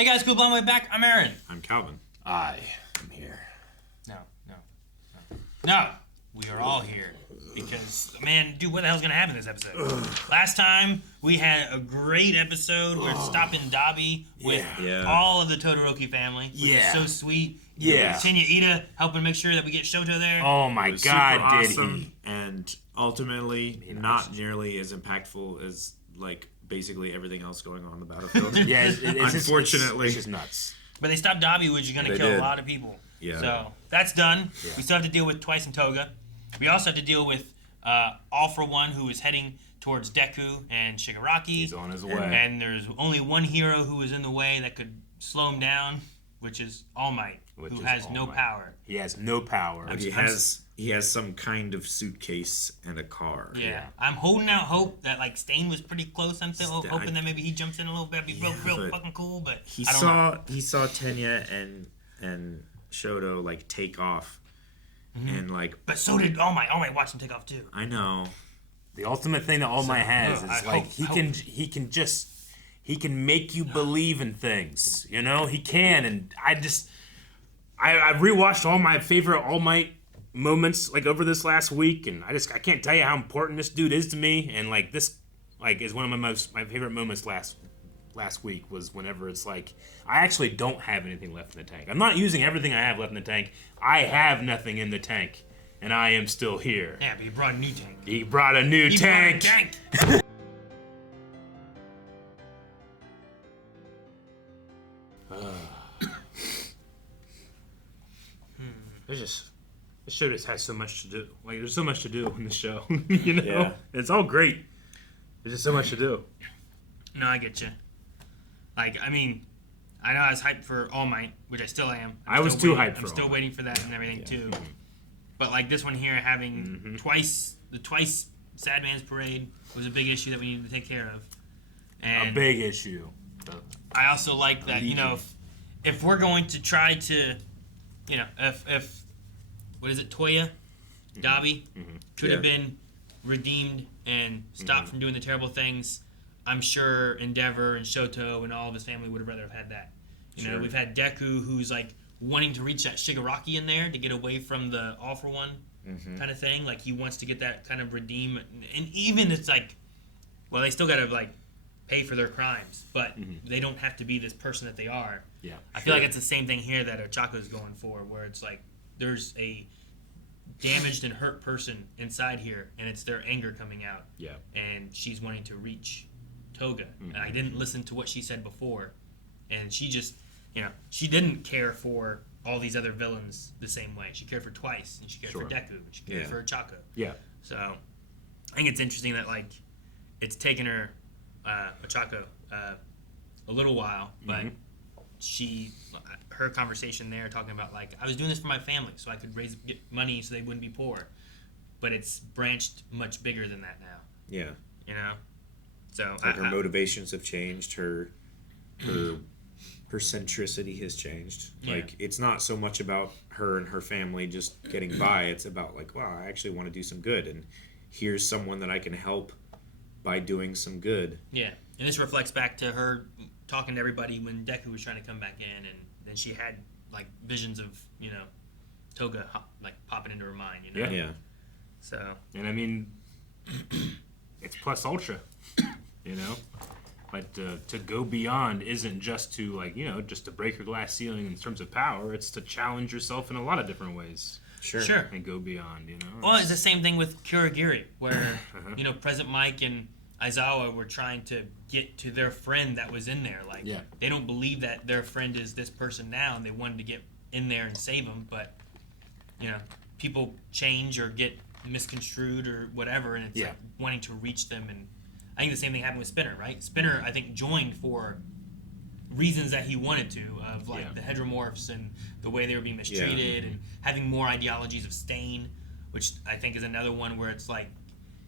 Hey guys, cool blonde way back. I'm Aaron. I'm Calvin. I am here. No. We are all here because, man, dude, what the hell's gonna happen this episode? Last time we had a great episode. We're stopping Dobby with all of the Todoroki family. Which is so sweet. Tenya Ida helping make sure that we get Shoto there. Oh my God, did awesome, he? And ultimately, not nearly as impactful as like basically everything else going on in the battlefield. Unfortunately, it's just nuts. But they stopped Dobby, which is gonna kill a lot of people. Yeah. So that's done. Yeah. We still have to deal with Twice and Toga. We also have to deal with All for One, who is heading towards Deku and Shigaraki. He's on his way. And there's only one hero who is in the way that could slow him down, which is All Might, who has no power. He has no power. He has some kind of suitcase and a car. Yeah. I'm holding out hope that like Stain was pretty close. I'm still hoping that maybe he jumps in a little bit. That'd be real fucking cool. But he saw Tenya and Shoto like take off. And like, but so did All Might. All Might watched him take off too. I know. The ultimate thing that All Might has is like he can make you believe in things. You know, he can. And I rewatched all my favorite All Might moments like over this last week, and I can't tell you how important this dude is to me. And like this like is one of my favorite moments last week was whenever it's like I actually don't have anything left in the tank. I'm not using everything I have left in the tank. I have nothing in the tank, and I am still here. Yeah, but he brought a new tank. He brought a new tank. This show just has so much to do. Like, there's so much to do in the show. You know? Yeah. It's all great. There's just so much to do. No, I get you. Like, I mean, I know I was hyped for All Might, which I still am. I was too hyped for I'm still All Might. waiting for that and everything too. But like this one here, having the twice Sad Man's Parade was a big issue that we needed to take care of. And A big issue. I also like that, you know, if we're going to try to, you know, if what is it, Toya, Dobby, could have been redeemed and stopped from doing the terrible things, I'm sure Endeavor and Shoto and all of his family would have rather have had that. You know, we've had Deku who's like wanting to reach that Shigaraki in there to get away from the All for One kind of thing. Like he wants to get that kind of redeem, and even it's like, well, they still got to like pay for their crimes, but they don't have to be this person that they are. Yeah, I feel like it's the same thing here that Ochako's going for, where it's like there's a damaged and hurt person inside here, and it's their anger coming out. Yeah, and she's wanting to reach Toga. And I didn't listen to what she said before, and she just, you know, she didn't care for all these other villains the same way. She cared for Twice, and she cared for Deku, and she cared for Ochako. Yeah. So I think it's interesting that like it's taken her Ochako a little while, but her conversation there talking about like I was doing this for my family so I could get money so they wouldn't be poor, but it's branched much bigger than that now. Yeah. You know. So like her motivations have changed. Her centricity has changed. Like it's not so much about her and her family just getting by. It's about like, wow, I actually want to do some good, and here's someone that I can help by doing some good. Yeah, and this reflects back to her talking to everybody when Deku was trying to come back in, and then she had like visions of, you know, Toga like popping into her mind. You know. Yeah. So. And I mean, it's plus ultra. You know, but to go beyond isn't just to like, you know, just to break your glass ceiling in terms of power. It's to challenge yourself in a lot of different ways. Sure. And go beyond. You know. Well, it's the same thing with Kurogiri, where you know President Mike and Aizawa were trying to get to their friend that was in there. Like they don't believe that their friend is this person now, and they wanted to get in there and save him. But you know, people change or get misconstrued or whatever, and it's like wanting to reach them. And I think the same thing happened with Spinner, right? Spinner, I think, joined for reasons that he wanted to, of like the Hedromorphs and the way they were being mistreated and having more ideologies of Stain, which I think is another one where it's like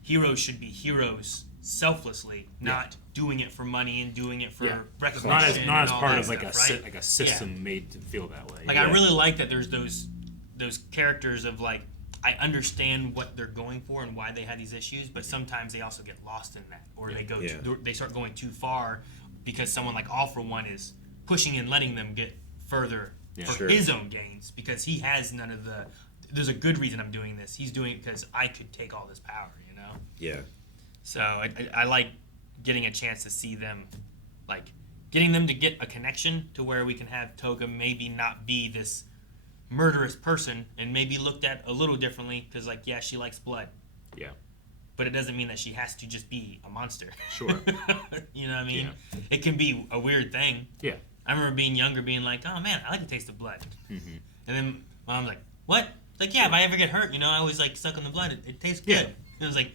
heroes should be heroes selflessly, not doing it for money and doing it for recognition. Not as part of like a system made to feel that way. Like I really like that there's those characters of like, I understand what they're going for and why they have these issues, but sometimes they also get lost in that, or they start going too far because someone like All for One is pushing and letting them get further for his own gains, because he has none of the. There's a good reason I'm doing this. He's doing it because I could take all this power, you know. Yeah. So I like getting a chance to see them, like getting them to get a connection to where we can have Toga maybe not be this murderous person and maybe looked at a little differently, because like, yeah, she likes blood. Yeah. But it doesn't mean that she has to just be a monster. Sure. You know what I mean? Yeah. It can be a weird thing. Yeah. I remember being younger, being like, oh man, I like the taste of blood. Mm-hmm. And then Mom's like, what? It's like, yeah, if I ever get hurt, you know, I always like suck on the blood. It tastes good. Yeah. And it was like,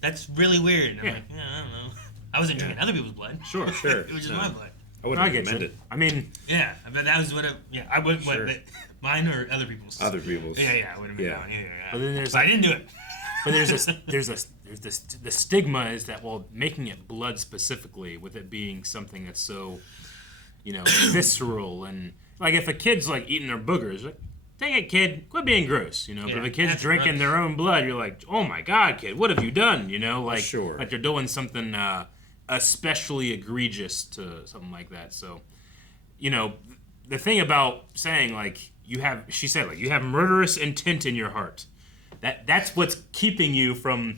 that's really weird. And I'm Yeah. like, yeah, I don't know. I wasn't drinking other people's blood. Sure. Sure. It was just No. my blood. I wouldn't I get recommend you. it. I mean, Yeah, but that was what. I wouldn't. Sure. What, mine or other people's. Other people's. Yeah, I wouldn't be Yeah. down either. Yeah. but then there's So I like, didn't do it. but the stigma is that, well, making it blood specifically, with it being something that's so, visceral, and like if a kid's like eating their boogers, like, dang it, kid, quit being gross, But Yeah, if a kid's that's drinking gross. their own blood, you're like, oh my god, kid, what have you done? Like Sure. like they're doing something especially egregious to something like that. So, the thing about saying like she said like you have murderous intent in your heart. That's what's keeping you from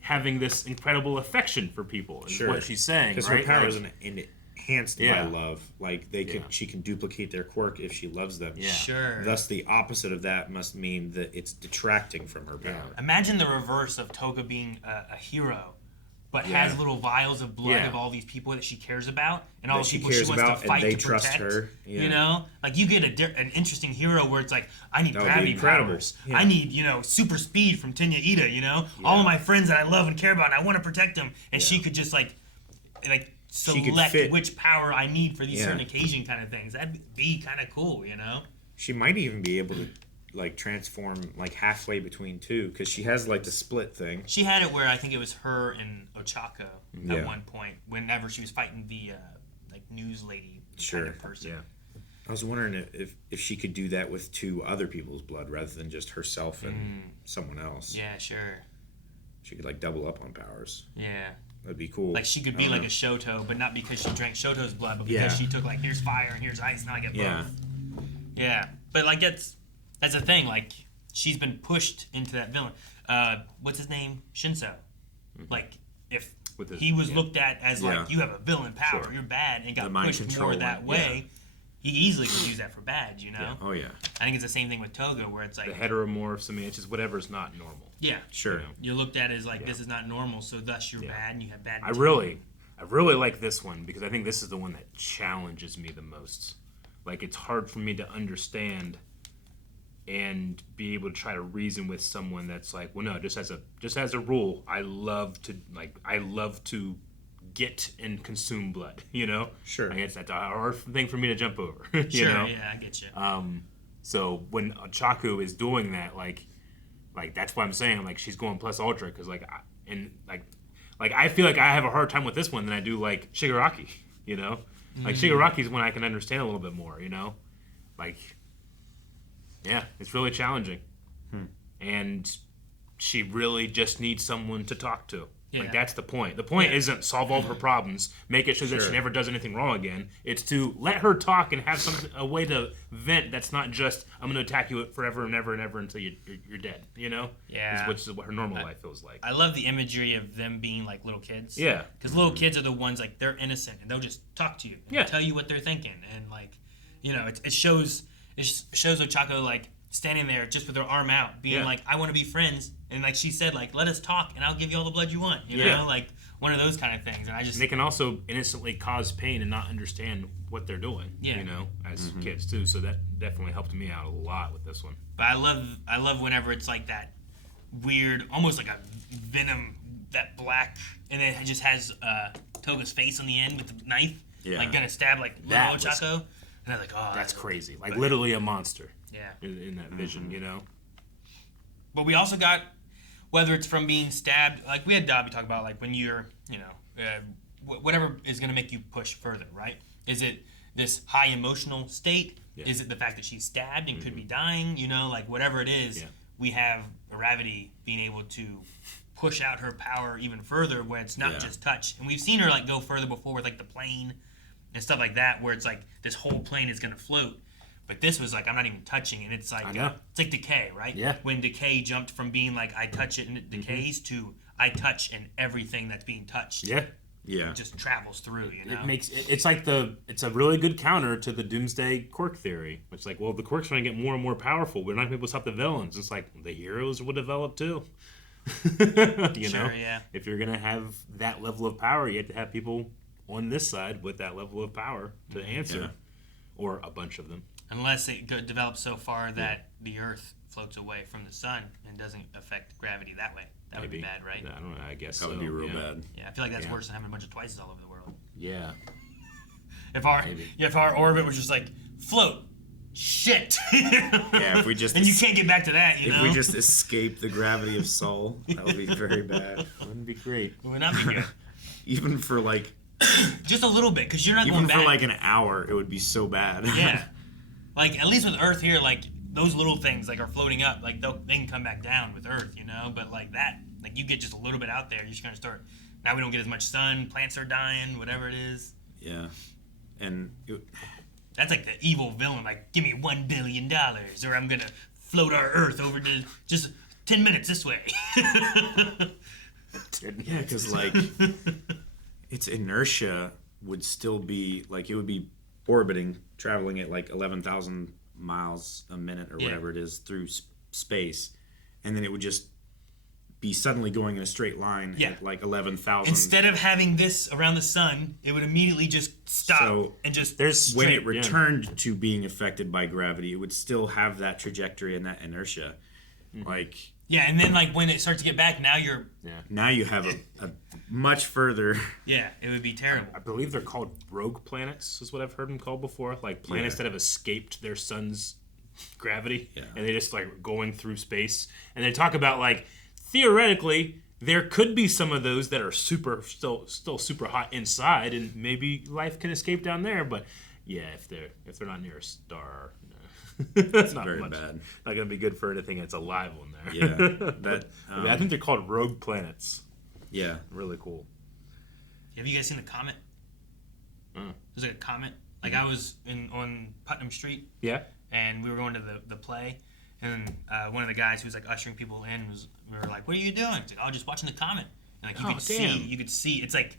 having this incredible affection for people. Is what she's saying, Because right? her power Like, is enhanced Yeah. by love. Like she can duplicate their quirk if she loves them. Yeah. Sure. Thus, the opposite of that must mean that it's detracting from her power. Imagine the reverse of Toga being a hero, but has little vials of blood Yeah. of all these people that she cares about, and all That the she people cares she wants about, to and fight they to trust protect. her. Yeah. You know, like you get an interesting hero where it's like, I need That would be gravity incredible. powers. Yeah. I need super speed from Tenya Ida. All of my friends that I love and care about, and I want to protect them. And she could just like She could select fit- which power I need for these Yeah. certain occasion kind of things. That'd be kind of cool. She might even be able to like transform like halfway between two, because she has like the split thing. She had it where I think it was her and Ochako Yeah. at one point, whenever she was fighting the news lady Sure. kind of person. Yeah. I was wondering if she could do that with two other people's blood rather than just herself and someone else. Yeah, sure. She could like double up on powers. Yeah. That'd be cool. Like she could I be don't like know. a Shoto, but not because she drank Shoto's blood, but because Yeah. she took like, here's fire and here's ice, now I get Yeah. both. Yeah. But like that's the thing, like she's been pushed into that villain. What's his name? Shinso. Like if With his- he was yeah. looked at as Yeah. like, you have a villain power, Sure. you're bad, and The got mind pushed control more that one, way, he easily could use that for bad, Oh yeah. I think it's the same thing with Toga, where it's like, The heteromorphs. I mean, it's just whatever's not normal. yeah, Sure. you're looked at as like, this is not normal, so thus you're bad and you have bad I mentality. really like this one because I think this is the one that challenges me the most. Like it's hard for me to understand and be able to try to reason with someone that's like, well, no, just as a rule, I love to get and consume blood. Sure. I guess that's a hard thing for me to jump over. Sure, yeah, I get you. So when Chaku is doing that, like that's why I'm saying like she's going plus ultra because like I feel like I have a harder time with this one than I do like Shigaraki. Like Shigaraki's one I can understand a little bit more. Like yeah, it's really challenging, and she really just needs someone to talk to. Yeah. Like that's the point. The point isn't solve all of her problems, make it so that Sure. she never does anything wrong again. It's to let her talk and have a way to vent. That's not just I'm going to attack you forever and ever and ever until you're dead. Yeah. Which is what her normal life feels like. I love the imagery of them being like little kids. Yeah. Because little kids are the ones like they're innocent and they'll just talk to you and Yeah. tell you what they're thinking, and like it shows Ochako like standing there just with her arm out being Yeah. like, I want to be friends, and like she said, like, let us talk and I'll give you all the blood you want, Yeah. like one of those kind of things. And I just And they can also innocently cause pain and not understand what they're doing. Yeah. As kids too. So that definitely helped me out a lot with this one. But I love whenever it's like that weird, almost like a venom, that black, and it just has Toga's face on the end with the knife, Yeah. like gonna stab like little That was- Ochako, and I'm like, oh, That's crazy. Like literally a monster yeah. in that vision. But we also got, whether it's from being stabbed, like we had Dobby talk about, like when you're, whatever is going to make you push further, right? Is it this high emotional state? Yeah. Is it the fact that she's stabbed and could be dying? Like whatever it is, Yeah. we have Aravity being able to push out her power even further when it's not Yeah. just touch. And we've seen her like go further before with like the plane and stuff like that, where it's like this whole plane is gonna float. But this was like, I'm not even touching, and it's like it's like Decay, right? Yeah. When Decay jumped from being like I touch it and it decays to I touch and everything that's being touched. Yeah. Yeah. It just travels through. You know. It's like it's a really good counter to the Doomsday quirk theory. It's like, well, the quirks are gonna get more and more powerful. We're not gonna be able to stop the villains. It's like the heroes will develop too. you know, yeah. If you're gonna have that level of power, you have to have people on this side with that level of power to answer, or a bunch of them. Unless it develops so far that the Earth floats away from the sun and doesn't affect gravity that way. That would be bad, right? I don't know. I guess that would be real bad. Yeah, I feel like that's worse than having a bunch of twices all over the world. Yeah. If our orbit was just like float, shit. Yeah, if we just and you can't get back to that. If we just escape the gravity of Sol, that would be very bad. Wouldn't be great. It would not be good. Even for like. Just a little bit, because you're not going back. Even for like an hour, it would be so bad. Yeah. Like, at least with Earth here, like, those little things, like, are floating up. Like, they can come back down with Earth, you know? But, like, that, like, you get just a little bit out there, you're just going to start, now we don't get as much sun, plants are dying, whatever it is. Yeah. And that's like the evil villain, like, give me $1 billion, or I'm going to float our Earth over to just 10 minutes this way. Yeah, because, like, its inertia would still be, like, it would be orbiting, traveling at like 11,000 miles a minute or whatever it is through space, and then it would just be suddenly going in a straight line at like 11,000. Instead of having this around the sun, it would immediately just stop and just when it returned to being affected by gravity, it would still have that trajectory and that inertia. Like and then like when it starts to get back, now you have a much further. Yeah, it would be terrible. I believe they're called rogue planets, is what I've heard them called before. Like planets that have escaped their sun's gravity, and they just like going through space. And they talk about like theoretically there could be some of those that are still super hot inside, and maybe life can escape down there. But yeah, if they're not near a star. That's not very much, bad. Not going to be good for anything that's alive on there. Yeah, I think they're called rogue planets. Yeah, really cool. Have you guys seen the comet? There's like a comet. Like I was on Putnam Street. Yeah. And we were going to the play, and one of the guys who was like ushering people in we were like, "What are you doing?" He's like, "Oh, just watching the comet." And like you could see. It's like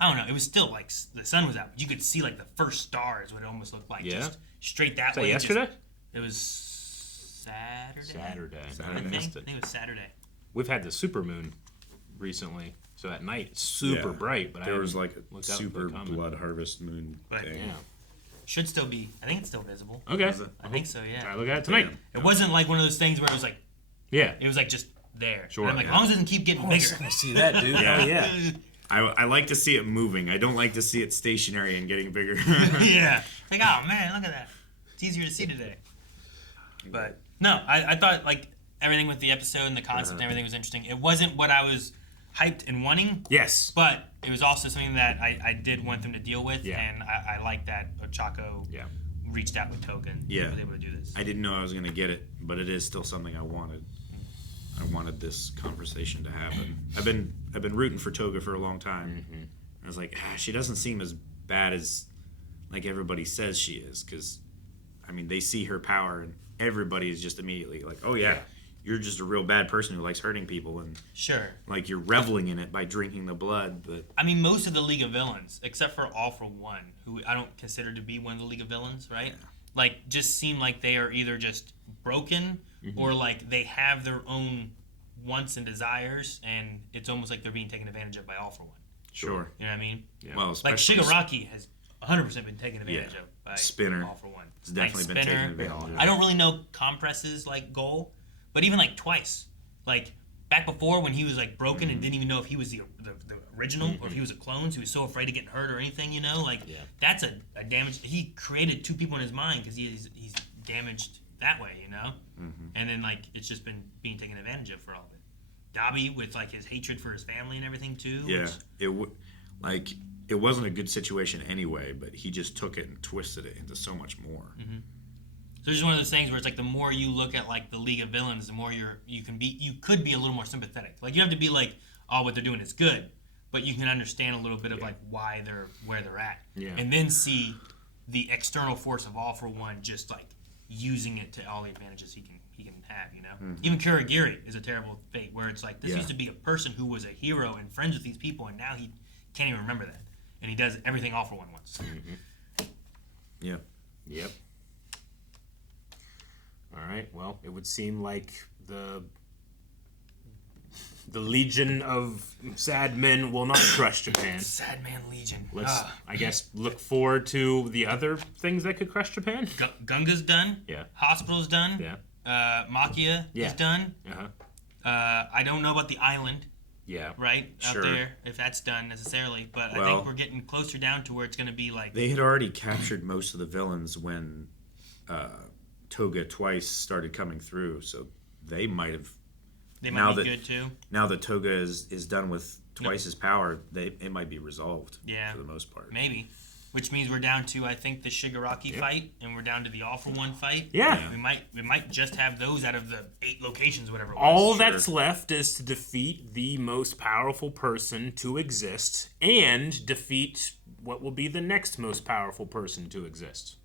I don't know. It was still like the sun was out, but you could see like the first stars. What it almost looked like. Yeah. Just straight that way. Yesterday. It was Saturday. I missed it. I think it was Saturday. We've had the supermoon recently, so at night it's super bright. But there was like a super blood harvest moon thing. Yeah. Should still be. I think it's still visible. Okay. I think so. Yeah. Try to look at it tonight. It wasn't like one of those things where it was like. Yeah. It was like just there. Sure. And I'm like, as long as it doesn't keep getting bigger. I see that, dude. Yeah. I like to see it moving. I don't like to see it stationary and getting bigger. Yeah. Like, oh man, look at that. It's easier to see today. But no, I thought like everything with the episode and the concept and everything was interesting. It wasn't what I was hyped and wanting. Yes. But it was also something that I did want them to deal with. Yeah. And I like that Ochako reached out with Token. Yeah. Was able to do this. I didn't know I was going to get it, but it is still something I wanted. I wanted this conversation to happen. I've been rooting for Toga for a long time. Mm-hmm. I was like, she doesn't seem as bad as like everybody says she is, because I mean they see her power and everybody is just immediately like, oh yeah, you're just a real bad person who likes hurting people, and like you're reveling in it by drinking the blood. But I mean, most of the League of Villains, except for All for One, who I don't consider to be one of the League of Villains, right? Yeah. Like just seem like they are either just broken or like they have their own wants and desires, and it's almost like they're being taken advantage of by All for One. Sure. You know what I mean? Yeah. Well, like Shigaraki has 100% been taken advantage of by Spinner. All for One. It's definitely been taken advantage of. I don't really know Compress's like goal, but even like Twice, like back before when he was like broken and didn't even know if he was the original or if he was a clone, so he was so afraid of getting hurt or anything, you know, like that's a damage. He created two people in his mind because he's damaged that way, you know, and then like it's just been being taken advantage of for all of it. Dabi with like his hatred for his family and everything too. Yeah, it wasn't a good situation anyway, but he just took it and twisted it into so much more. So it's just one of those things where it's like the more you look at like the League of Villains, the more you could be a little more sympathetic. Like you have to be like, oh, what they're doing is good, but you can understand a little bit of like why they're where they're at, Yeah. and then see the external force of All For One just like using it to all the advantages he can have. You know, even Kurogiri is a terrible fate where it's like this used to be a person who was a hero and friends with these people, and now he can't even remember that, and he does everything All For One wants. Yeah. Yep. All right. Well, it would seem like the Legion of Sad Men will not crush Japan. Sad Man Legion. Let's, I guess, look forward to the other things that could crush Japan. Gunga's done. Yeah. Hospital's done. Yeah. Makia is done. Uh-huh. I don't know about the island, Yeah. right, Sure. out there, if that's done necessarily, but I Well, think we're getting closer down to where it's going to be like... They had already captured most of the villains when Toga twice started coming through, so they might have. They now might be that- good, too. Now that Toga is done with twice his power, it might be resolved. Yeah. For the most part. Maybe. Which means we're down to, I think, the Shigaraki fight, and we're down to the All For One fight. Yeah. We might just have those out of the 8 locations, whatever it was. All that's left is to defeat the most powerful person to exist and defeat what will be the next most powerful person to exist.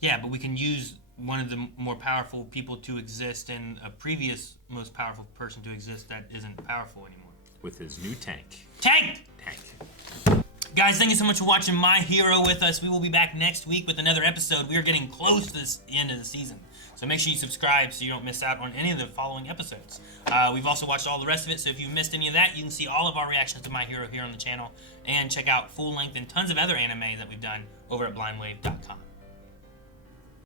Yeah, but we can use one of the more powerful people to exist and a previous most powerful person to exist that isn't powerful anymore. With his new tank. Tank! Guys, thank you so much for watching My Hero with us. We will be back next week with another episode. We are getting close to the end of the season. So make sure you subscribe so you don't miss out on any of the following episodes. We've also watched all the rest of it, so if you've missed any of that, you can see all of our reactions to My Hero here on the channel and check out full length and tons of other anime that we've done over at blindwave.com.